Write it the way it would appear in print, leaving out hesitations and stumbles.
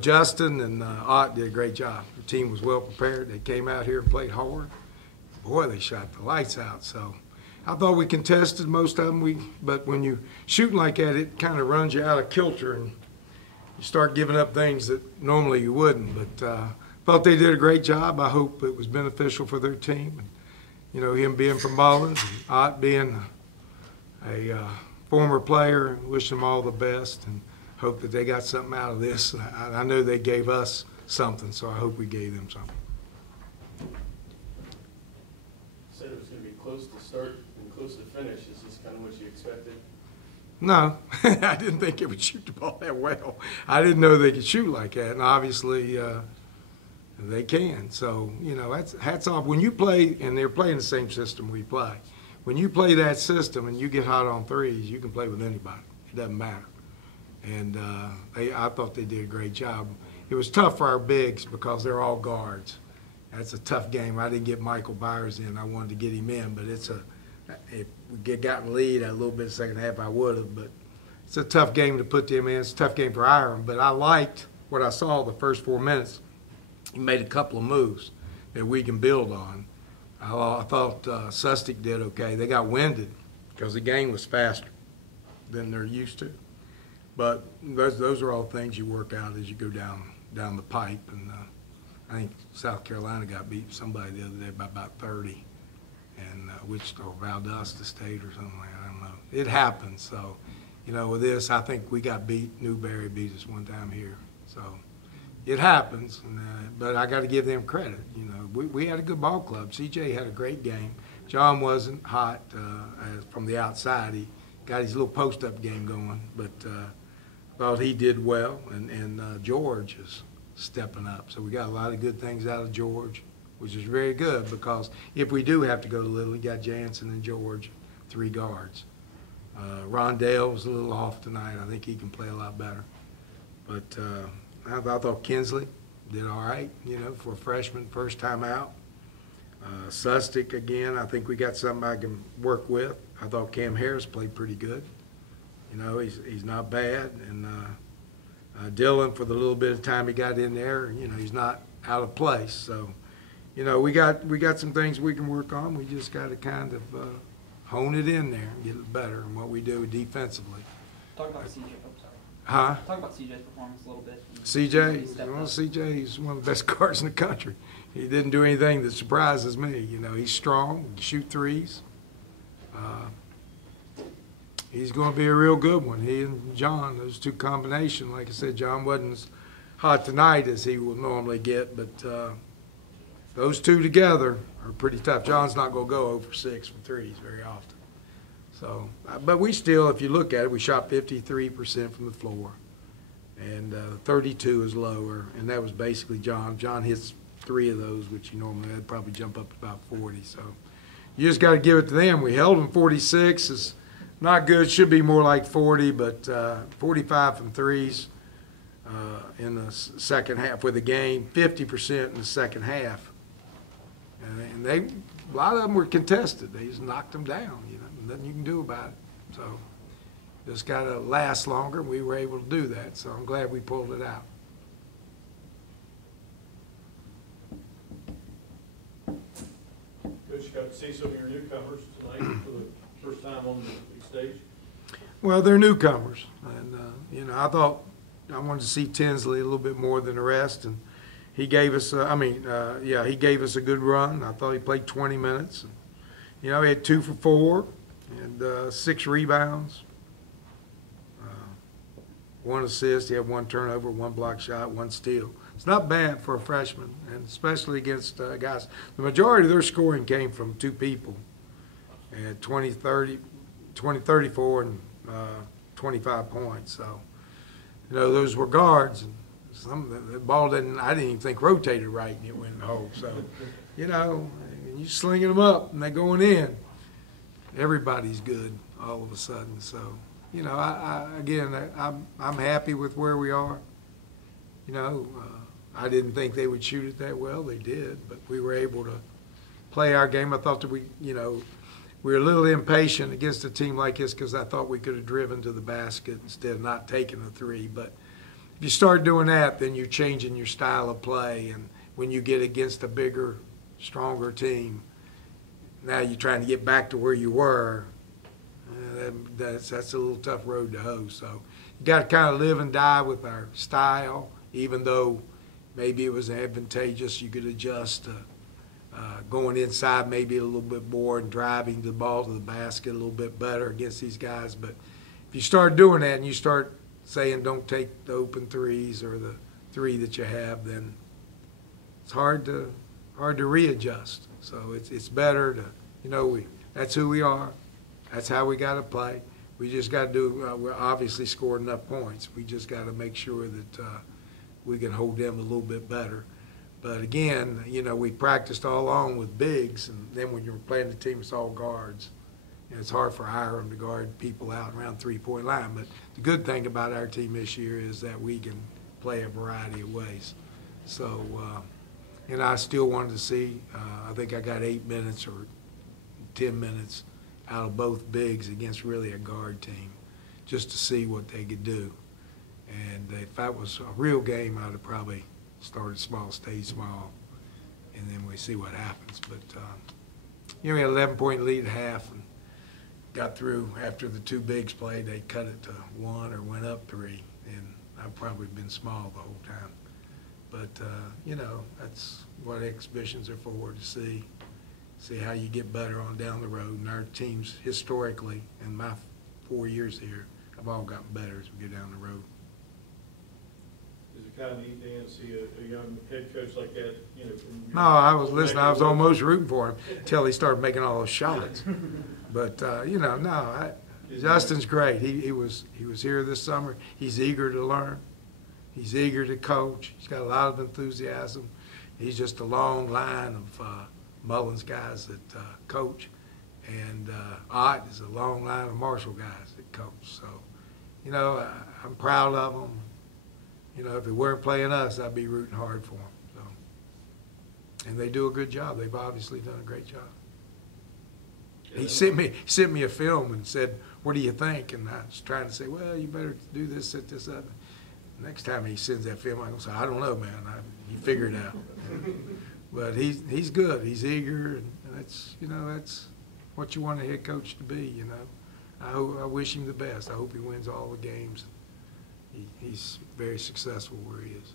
Justin and Ott did a great job. The team was well prepared. They came out here and played hard. Boy, they shot the lights out. So I thought we contested most of them. But when you shooting like that, it kind of runs you out of kilter and you start giving up things that normally you wouldn't. But thought they did a great job. I hope it was beneficial for their team. And, him being from Mullins, and Ott being a former player, wish them all the best and hope that they got something out of this. I know they gave us something, so I hope we gave them something. You said it was going to be close to start and close to finish. Is this kind of what you expected? No, I didn't think it would shoot the ball that well. I didn't know they could shoot like that, and obviously they can. So, that's hats off. When you play, and they're playing the same system we play, when you play that system and you get hot on threes, you can play with anybody. It doesn't matter. And I thought they did a great job. It was tough for our bigs because they're all guards. That's a tough game. I didn't get Michael Byers in. I wanted to get him in, but if we got in the lead a little bit in the second half, I would have. But it's a tough game to put them in. It's a tough game for Iron. But I liked what I saw the first 4 minutes. He made a couple of moves that we can build on. I thought Sustic did okay. They got winded because the game was faster than they're used to. But those are all things you work out as you go down the pipe. And I think South Carolina got beat somebody the other day by about 30, and Wichita or Valdosta State or something like that. I don't know. It happens. So, with this, I think we got beat. Newberry beat us one time here. So it happens. But I got to give them credit. We had a good ball club. CJ had a great game. John wasn't hot from the outside. He got his little post-up game going, but thought he did well. And George is stepping up. So we got a lot of good things out of George, which is very good because if we do have to go to Little, we got Jansen and George, 3 guards. Rondale was a little off tonight. I think he can play a lot better. But I thought Kinsley did all right, for a freshman, first time out. Sustic, again, I think we got something I can work with. I thought Cam Harris played pretty good. He's not bad. And Dylan, for the little bit of time he got in there, he's not out of place. So, we got some things we can work on. We just got to kind of hone it in there and get it better in what we do defensively. Talk about CJ. Oh, sorry. Huh? Talk about CJ's performance a little bit. CJ, he's one of the best guards in the country. He didn't do anything that surprises me. He's strong, he can shoot threes. He's going to be a real good one. He and John, those two combination. Like I said, John wasn't as hot tonight as he will normally get, but those two together are pretty tough. John's not going to go over 6 from threes very often. So, but we still, if you look at it, we shot 53% from the floor, and 32 is lower, and that was basically John. John hits 3 of those, which he normally would probably jump up to about 40. So you just got to give it to them. We held them 46 is not good. Should be more like 40, but 45 from threes in the second half with the game, 50% in the second half, and a lot of them were contested. They just knocked them down. Nothing you can do about it. So just got to last longer, and we were able to do that. So I'm glad we pulled it out. Coach, you got to see some of your newcomers tonight for the first time on the big stage. Well, they're newcomers, and I thought I wanted to see Tinsley a little bit more than the rest, and he gave us. He gave us a good run. I thought he played 20 minutes. And, he had 2 for 4. And 6 rebounds, 1 assist. He had 1 turnover, 1 block shot, 1 steal. It's not bad for a freshman, and especially against guys. The majority of their scoring came from 2 people at 20, 34, and 25 points. So, those were guards. And the ball didn't, I didn't even think rotated right, and it went in the hole. So, you slinging them up, and they're going in. Everybody's good all of a sudden. So, I'm happy with where we are. I didn't think they would shoot it that well. They did, but we were able to play our game. I thought that we were a little impatient against a team like this because I thought we could have driven to the basket instead of not taking the 3. But, if you start doing that, then you're changing your style of play. And when you get against a bigger, stronger team, now you're trying to get back to where you were. That's a little tough road to hoe. So you got to kind of live and die with our style, even though maybe it was advantageous. You could adjust to going inside maybe a little bit more and driving the ball to the basket a little bit better against these guys. But if you start doing that and you start saying don't take the open threes or the three that you have, then it's hard to readjust. So it's better to, that's who we are. That's how we got to play. We just got to do, we're obviously scored enough points. We just got to make sure that we can hold them a little bit better. But again, we practiced all along with bigs, and then when you're playing the team, it's all guards. And it's hard for Hiram to guard people out around three-point line. But the good thing about our team this year is that we can play a variety of ways. So, and I still wanted to see, I think I got 8 minutes or 10 minutes out of both bigs against really a guard team, just to see what they could do. And if that was a real game, I would have probably started small, stayed small, and then we see what happens. But, we had an 11-point lead at half and got through after the two bigs played. They cut it to 1 or went up 3, and I've probably been small the whole time. But, that's what exhibitions are for, to see how you get better on down the road. And our teams historically, in my 4 years here, have all gotten better as we go down the road. Is it kind of neat, Dan, to see a young head coach like that, from No, I was listening. I was almost rooting for him until he started making all those shots. But, Justin's great. He was here this summer. He's eager to learn. He's eager to coach. He's got a lot of enthusiasm. He's just a long line of Mullins guys that coach. And Ott is a long line of Marshall guys that coach. So, I'm proud of them. If they weren't playing us, I'd be rooting hard for them. So, and they do a good job. They've obviously done a great job. He sent me a film and said, "What do you think?" And I was trying to say, "Well, you better do this, set this up." Next time he sends that film, I'm going to say, "I don't know, man. You figure it out." But he's good. He's eager, and that's what you want a head coach to be. I wish him the best. I hope he wins all the games. He's very successful where he is.